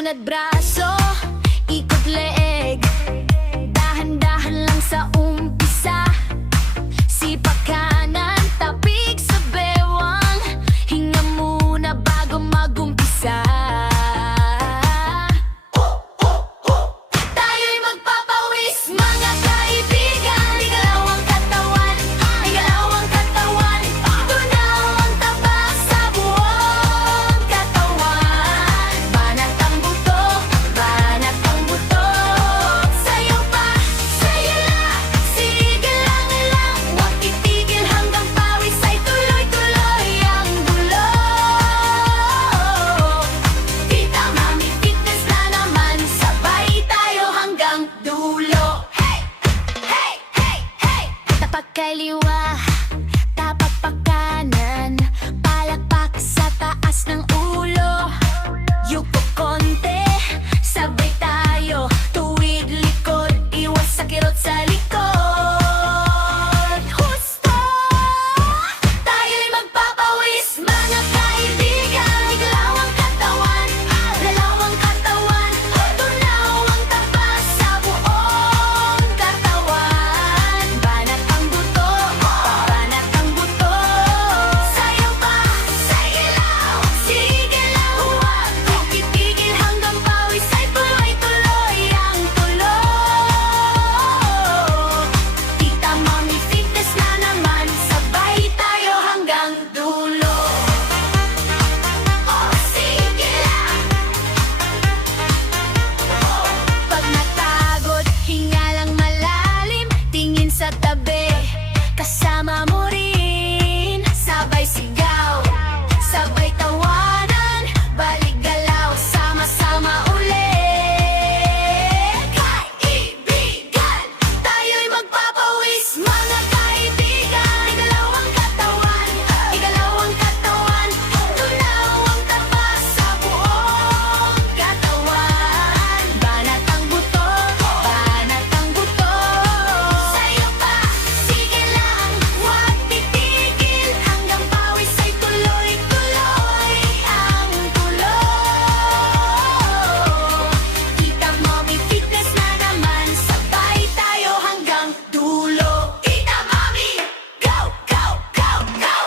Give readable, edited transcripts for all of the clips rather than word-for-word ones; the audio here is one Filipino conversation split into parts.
Unat braso, ikot leeg, dahan-dahan lang sa umpisa. Sipak kanan, tapik sa bewang, hinga muna bago magumpisa. Tayo'y magpapawis, mga kaibigan. Igalaw ang katawan, igalaw ang katawan. Tunaw ang taba sa buong katawan. Banat ang buto, banat ang buto. Sayaw pa, sayo lang, sige lang. Huwag titigil hanggang pawis ay tuloy-tuloy ang dulo. Tita Mami Fitness na naman, sabay tayo hanggang dulo. Hey! Hey! Hey! Hey! Tapak kaliwa, tapak pa kanan, palakpak sa taas ng ulo. Yuko konti, sabay tayo, tuwid likod, iwas sa kirot sa likod. Husto! Tayo'y magpapawis, mga kaibigan. Igalaw ang katawan, galaw ang katawan. Tunaw ang taba sa buong katawan. Banat ang buto, banat ang buto. Sayaw pa, sayaw, sige lang. Huwag titigil hanggang pawis ay tuloy-tuloy ang tulo. Tita Mami Fitness na naman, sabay tayo hanggang dulo. Oh, sige lang. Pag natagod, hinga lang malalim, tingin sa tabi, kasama mo rin. Sabay sigaw, sabay tawanan, balik galaw, sama-sama ulit. Kaibigan, tayo'y magpapawis, mga kaibigan. Igalaw ang katawan, igalaw ang katawan. Tunaw ang taba sa buong katawan. Banat ang buto, banat ang buto. Sayaw pa, sige lang, huwag titigil hanggang pawis ay tuloy-tuloy ang tulo. Tita Mami Fitness na naman, sabay tayo hanggang dulo. Tita Mami, go, go, go, go!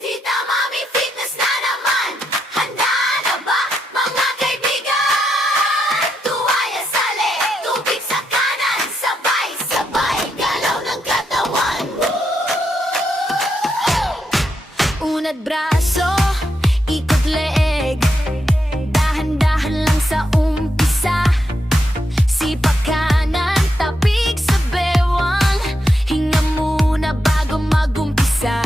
Tita Mami Fitness na naman, handa na ba mga kaibigan? Tuwaya sali, tubig sa kanan, sabay-sabay galaw ng katawan. Unat braso, ikot leeg, dahan-dahan lang sa umpisa. Sipak kanan, tapik sa bewang, hinga muna bago magumpisa.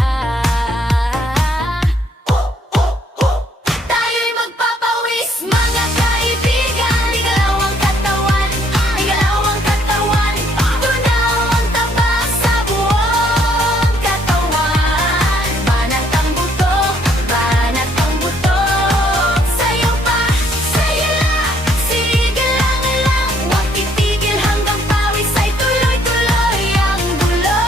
Tayo'y magpapawis, mga kaibigan. Igalaw ang katawan, igalaw ang katawan. Tunaw ang taba sa buong katawan. Banat ang buto, banat ang buto. Sayaw pa, sayo lang, sige lang. Huwag titigil hanggang pawis ay tuloy-tuloy ang dulo.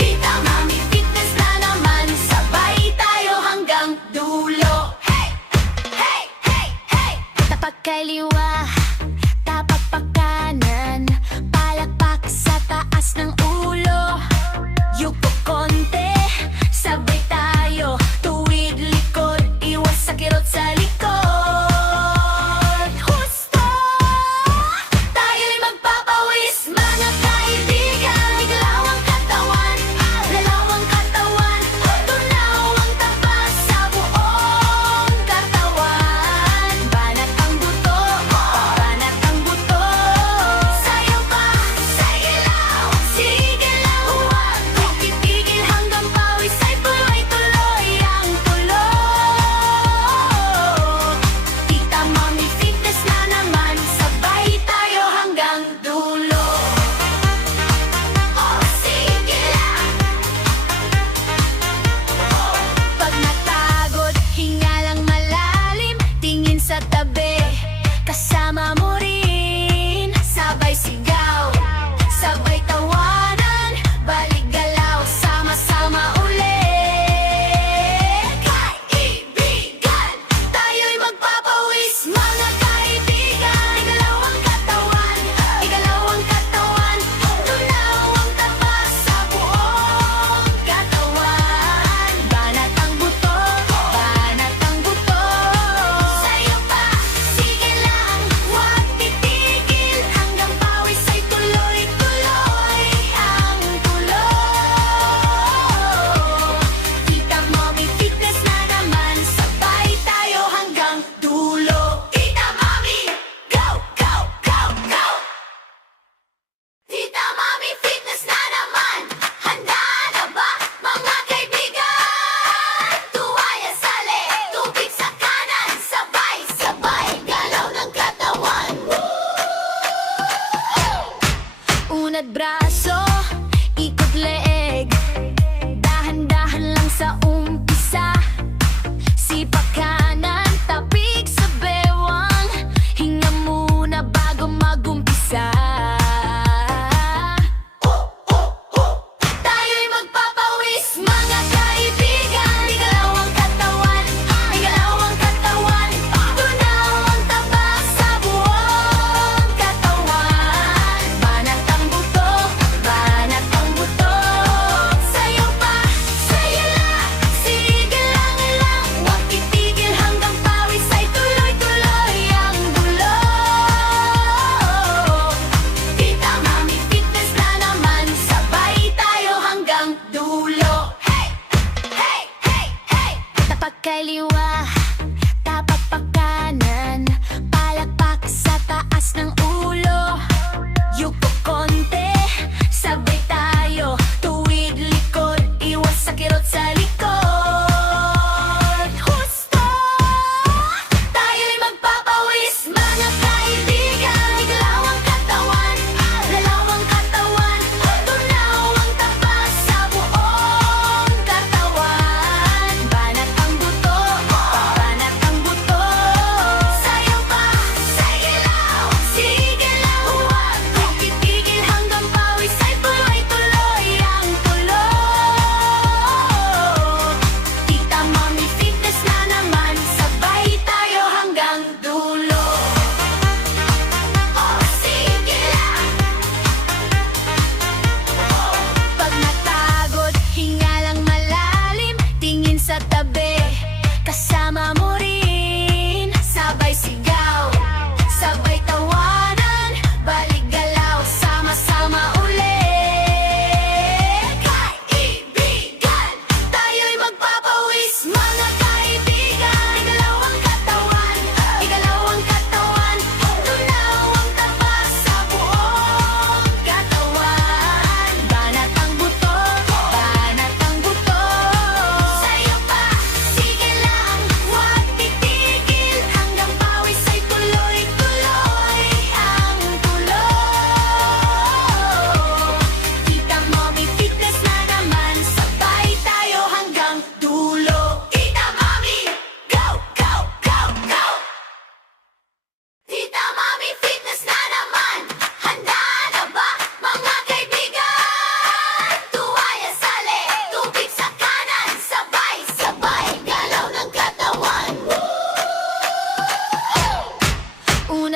Tita Mami Fitness na naman, sabay tayo hanggang dulo. Hey! Hey! Hey! Hey! Tapak kaliwa, tapak pa kanan, palakpak sa taas ng ulo. Yuko konti, sabay tayo, tuwid likod, iwas sa kirot sa likod. Husto! Tayo'y magpapawis, mga kaibigan. Igalaw ang katawan, galaw ang katawan. Tunaw ang taba sa buong katawan. Banat ang buto,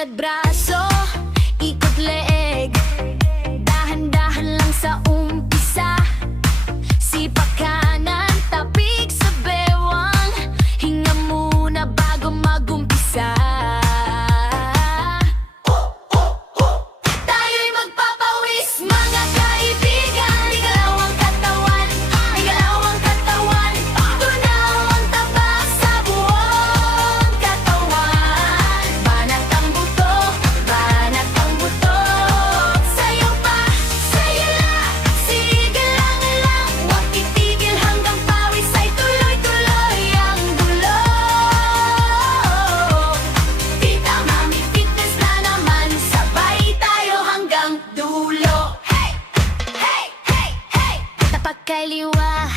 Unat braso, ikot leeg, dahan-dahan lang sa umpisa. Sipak kanan, tapik sa bewang, hinga muna bago magumpisa. Tayo'y magpapawis, mga kaibigan. Igalaw ang katawan, igalaw ang katawan. Tunaw ang taba sa buong katawan. Banat ang buto, banat ang buto. Sayo pa, sayo lang, sige lang lang. Huwag titigil hanggang pawis ay tuloy-tuloy ang dulo. Tita Mami Fitness na naman, sabay tayo hanggang dulo. Hey! Hey! Hey! Hey! Tapak kaliwa,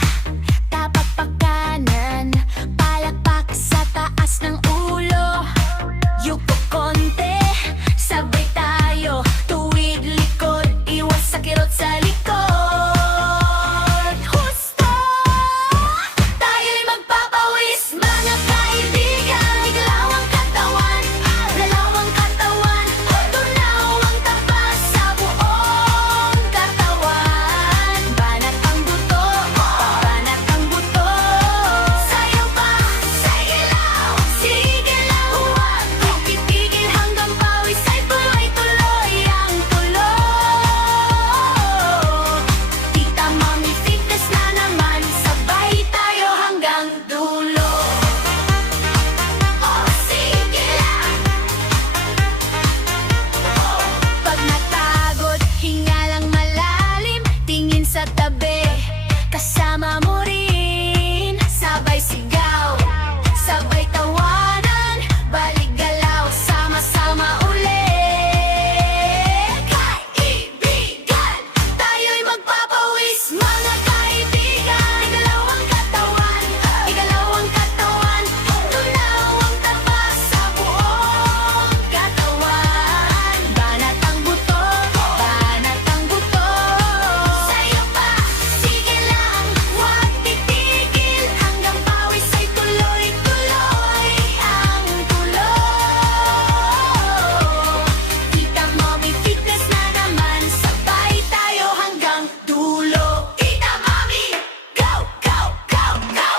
tapak pa kanan, palakpak sa taas ng ulo. Yuko konti, sabay tayo, tuwid likod, iwas sa kirot sa likod. Husto! Tayo'y magpapawis, mga kaibigan. Igalaw ang katawan, galaw ang katawan. Tunaw ang taba sa buong katawan. Banat ang buto, banat ang buto. Sayo pa, sige lang, sige lang. Huwag titigil hanggang pawis ay tuloy-tuloy ang tulo. Tita Mami Fitness na naman, sabay tayo hanggang dulo. Oh, sige lang. Pag natagod, hinga lang malalim, tingin sa tabi, kasama mo rin. Sabay sigaw, sabay tawanan, balik galaw, sama-sama ulit. Kaibigan, tayo'y magpapawis, mga kaibigan. Igalaw ang katawan, igalaw ang katawan. Tunaw ang taba sa buong katawan. Banat ang buto, banat ang buto. Sayo pa, sige lang, huwag titigil hanggang pawis ay tuloy-tuloy ang tulo. Tita Mami Fitness na naman, sabay tayo hanggang dulo. Tita Mami, go, go, go, go!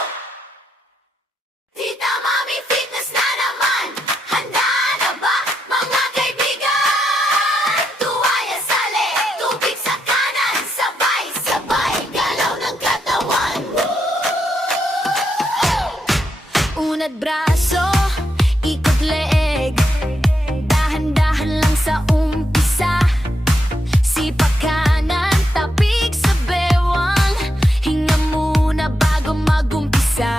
Tita Mami Fitness na naman, handa na ba mga kaibigan? Tuwaya sali, tubig sa kanan, sabay-sabay galaw ng katawan. Unat braso, ikot leeg, dahan-dahan lang sa umpisa. Sipak kanan, tapik sa bewang, hinga muna bago magumpisa.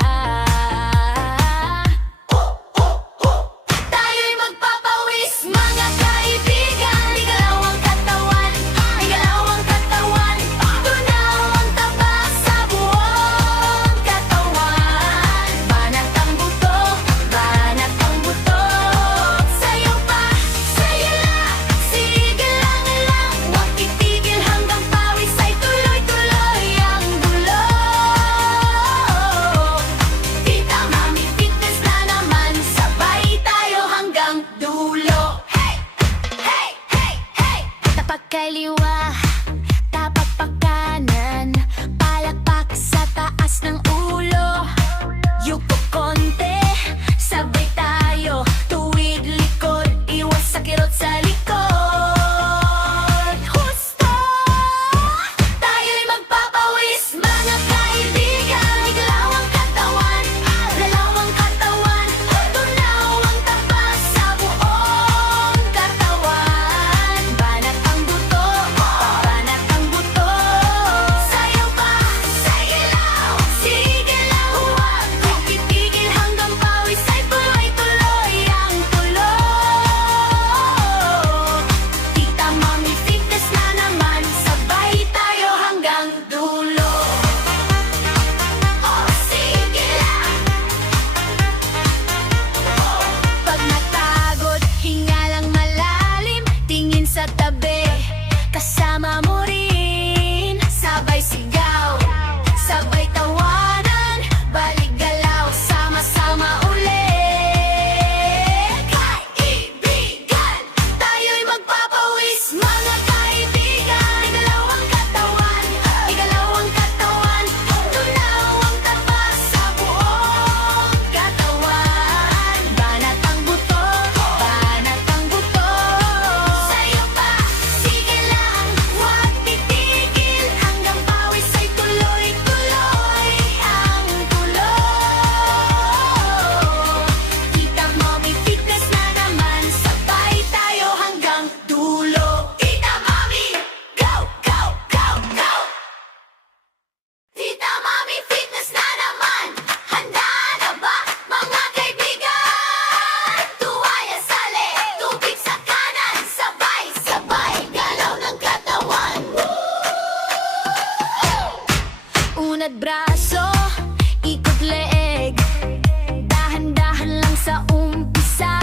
Tayo'y magpapawis, mga kaibigan. Igalaw ang katawan, igalaw ang katawan. Tunaw ang taba sa buong katawan. Banat ang buto, banat ang buto. Sayo pa, sayo lang, sige sa umpisa.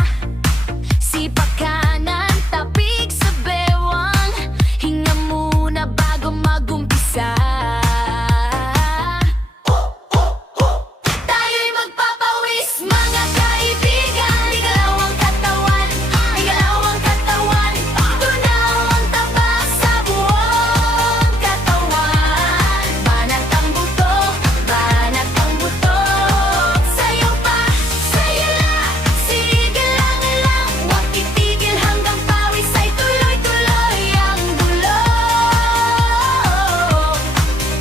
Sipak kanan, tapik sa bewang. Hinga muna bago magumpisa. Tayo'y magpapawis, mga kaibigan. Igalawang katawan, igalawang katawan. Tunaw ang taba sa buong katawan. Banat ang buto, banat ang buto. Sayo pa, sayo la, sige lang lang. Huwag titigil hanggang pawis ay tuloy-tuloy ang bulong.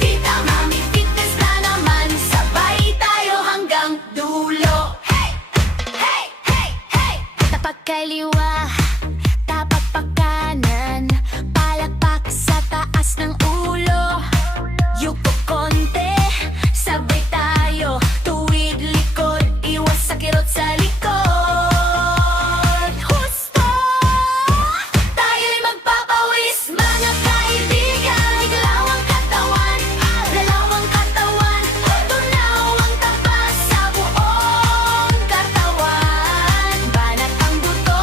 Tita Mami Fitness na naman, sabay tayo hanggang dulo. Hey! Hey! Hey! Hey! Tapak kaliwa, tapak pa kanan, palakpak sa taas ng ulo. Yuko konti, sabay tayo, tuwid likod, iwas sa kirot sa likod. Husto! Tayo'y magpapawis, mga kaibigan. Igalawang katawan, dalawang katawan. Tunaw ang taba sa buong katawan. Banat ang buto,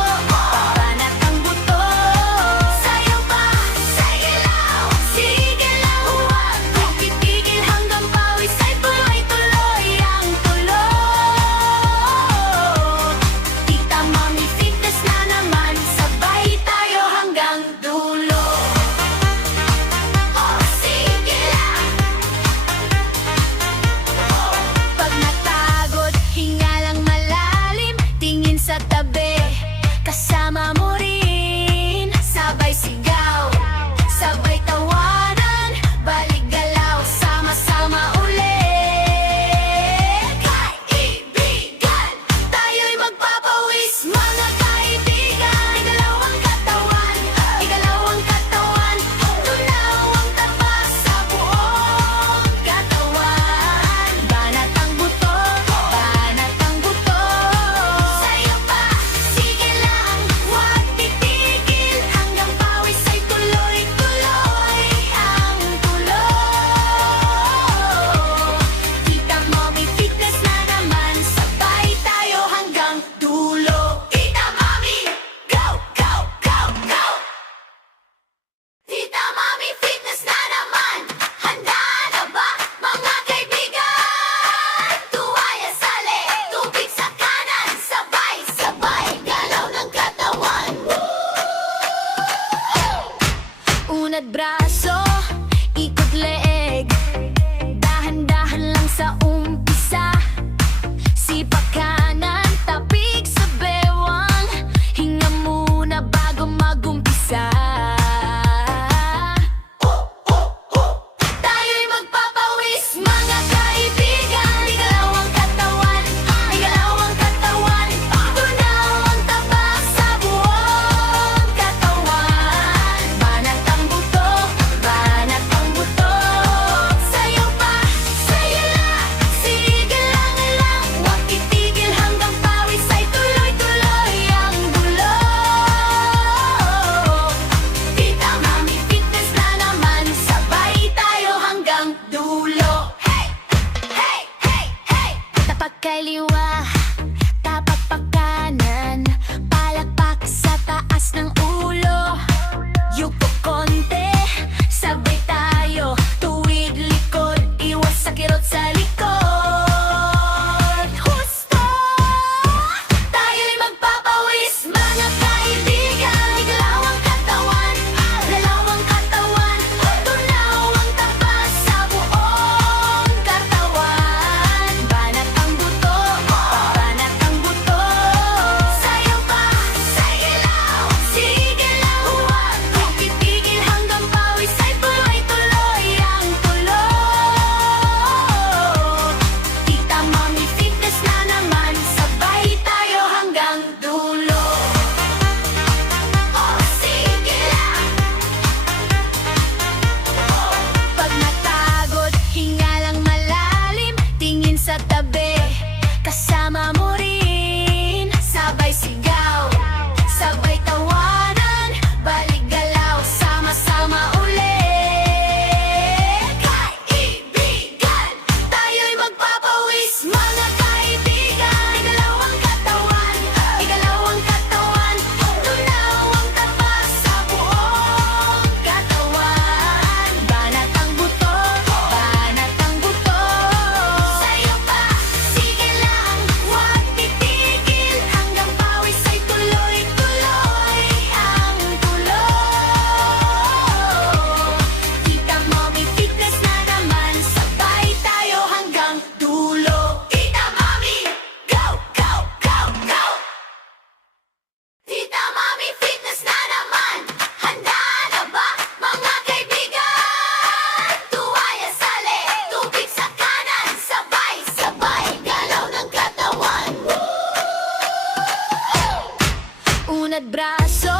Unat braso,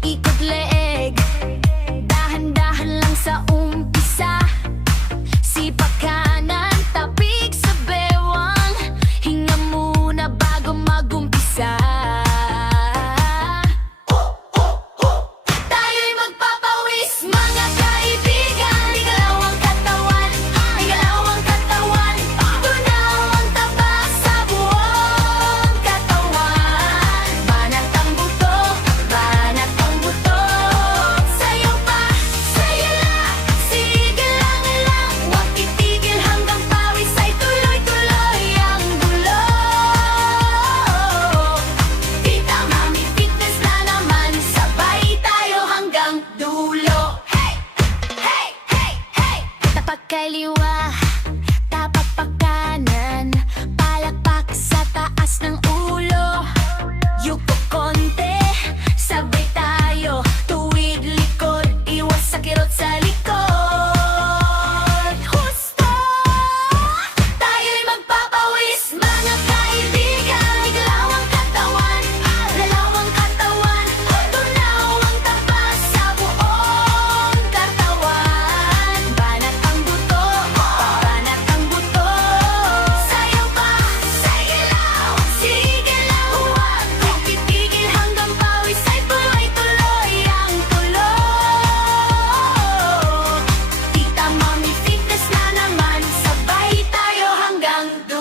ikot leeg, dahan-dahan lang sa umpisa. Sipak kanan, tapik sa bewang, hinga muna bago magumpisa. Tayo'y magpapawis, mga kaibigan. Igalawang katawan, igalawang katawan. Tunaw ang taba sa buong katawan. Banat ang buto, banat ang buto. Sayaw pa, sayo lang, sige lang lang. Huwag titigil hanggang pawis ay tuloy-tuloy ang dulo. Tita Mami Fitness na naman, sabay tayo hanggang dulo. Hey! Hey! Hey! Hey! Tapak kaliwa, tapak pa kanan, palakpak sa taas ng ulo. Yuko konti, sabay tayo, tuwid likod, iwas sa kirot sa likod. Husto! Tayo'y magpapawis, mga kaibigan. Igalawang katawan, dalawang katawan. Tunaw ang taba sa buong katawan. Banat ang buto, banat ang buto. Sayaw pa, sayaw, sige lang. Huwag titigil hanggang pawis ay tuloy-tuloy ang tulo. Tita Mami Fitness na naman, sabay tayo hanggang dulo.